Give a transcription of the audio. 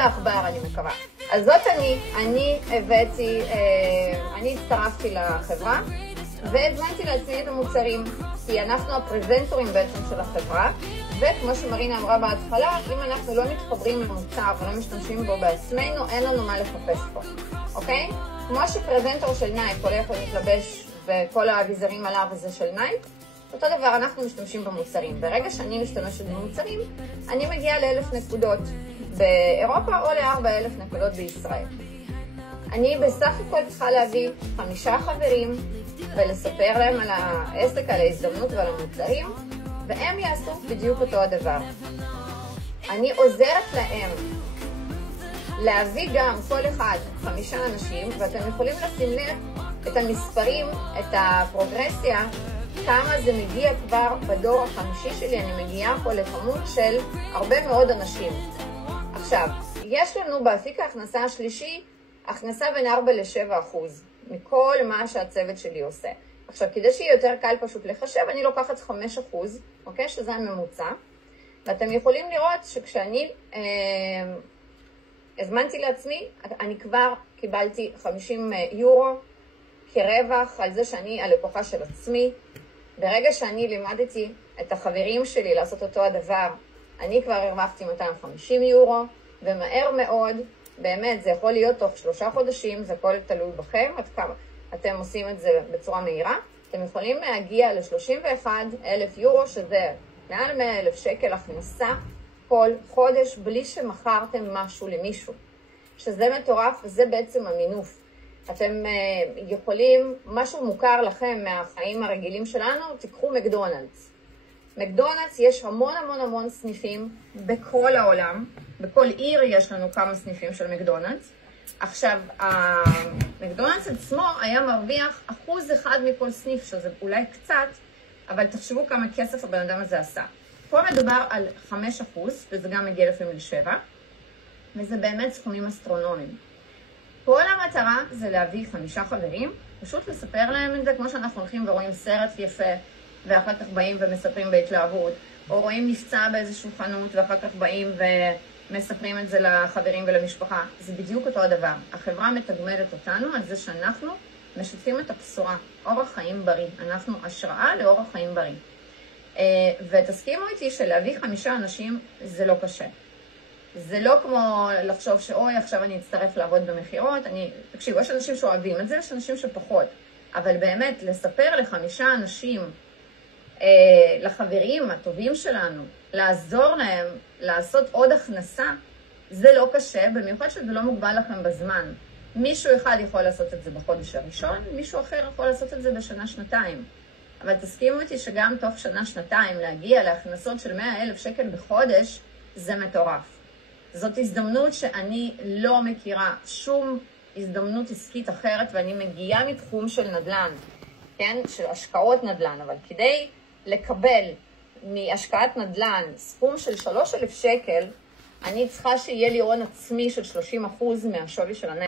העכבר, אני מקווה. אז זאת אני הצטרפתי לחברה, והזמנתי לעצמי את המוצרים, כי אנחנו הפרזנטורים בעצם של החברה, וכמו שמרינה אמרה בהתחלה, אם אנחנו לא מתחברים למוצר ולא משתמשים בו בעצמנו, אין לנו מה לחפש פה, אוקיי? כמו שפרזנטור של נייק הולך ומתלבש וכל האביזרים עליו וזה של נייק, אותו דבר אנחנו משתמשים במוצרים. ברגע שאני משתמשת במוצרים, אני מגיעה ל1,000 נקודות באירופה או ל4,000 נקודות בישראל. אני בסך הכל צריכה להביא 5 חברים ולספר להם על העסק, על ההזדמנות ועל המוצרים, והם יעשו בדיוק אותו הדבר. אני עוזרת להם להביא גם כל אחד 5 אנשים, ואתם יכולים לשים לב את המספרים, את הפרוגרסיה, כמה זה מגיע כבר בדור החמישי שלי. אני מגיעה פה לכמות של הרבה מאוד אנשים. עכשיו, יש לנו באפיק ההכנסה השלישי, הכנסה בין 4 ל7% מכל מה שהצוות שלי עושה. עכשיו, כדי שיהיה יותר קל פשוט לחשב, אני לוקחת 5%, אוקיי? שזה הממוצע. ואתם יכולים לראות שכשאני הזמנתי לעצמי, אני כבר קיבלתי 50 יורו כרווח על זה שאני הלקוחה של עצמי. ברגע שאני לימדתי את החברים שלי לעשות אותו הדבר, אני כבר הרווחתי 250 יורו, ומהר מאוד, באמת, זה יכול להיות תוך 3 חודשים, זה הכל תלוי בכם, עד כמה אתם עושים את זה בצורה מהירה. אתם יכולים להגיע ל31,000 יורו, שזה מעל 100,000 שקל הכנסה כל חודש, בלי שמכרתם משהו למישהו. שזה מטורף, וזה בעצם המינוף. אתם יכולים, משהו מוכר לכם מהחיים הרגילים שלנו, תיקחו מקדונלדס. מקדונלדס יש המון סניפים בכל העולם, בכל עיר יש לנו כמה סניפים של מקדונלדס. עכשיו, המקדונלדס עצמו היה מרוויח 1% מכל סניף, שזה אולי קצת, אבל תחשבו כמה כסף הבן אדם הזה עשה. פה מדובר על 5%, וזה גם מגיע לפעמים ל7, וזה באמת סכומים אסטרונומיים. כל המטרה זה להביא 5 חברים, פשוט לספר להם את זה, כמו שאנחנו הולכים ורואים סרט יפה, ואחר כך באים ומספרים בהתלהבות, או רואים נפצע באיזשהו חנות, ואחר כך באים ומספרים את זה לחברים ולמשפחה. זה בדיוק אותו הדבר. החברה מתגמלת אותנו על זה שאנחנו משתפים את הבשורה, אורח חיים בריא. אנחנו השראה לאורח חיים בריא. ותסכימו איתי שלהביא 5 אנשים זה לא קשה. זה לא כמו לחשוב שאוי, עכשיו אני אצטרף לעבוד במחירות. תקשיבו, יש אנשים שאוהבים את זה, יש אנשים שפחות. אבל באמת, לספר ל5 אנשים, לחברים הטובים שלנו, לעזור להם, לעשות עוד הכנסה, זה לא קשה, במיוחד שזה לא מוגבל לכם בזמן. מישהו אחד יכול לעשות את זה בחודש הראשון, מישהו אחר יכול לעשות את זה בשנה-שנתיים. אבל תסכימו איתי שגם תוך שנה-שנתיים להגיע להכנסות של 100,000 שקל בחודש, זה מטורף. זאת הזדמנות שאני לא מכירה שום הזדמנות עסקית אחרת, ואני מגיעה מתחום של נדל"ן, כן? של השקעות נדל"ן, אבל כדי לקבל מהשקעת נדל"ן סכום של 3,000 שקל, אני צריכה שיהיה לי הון עצמי של 30% מהשווי של הנכס.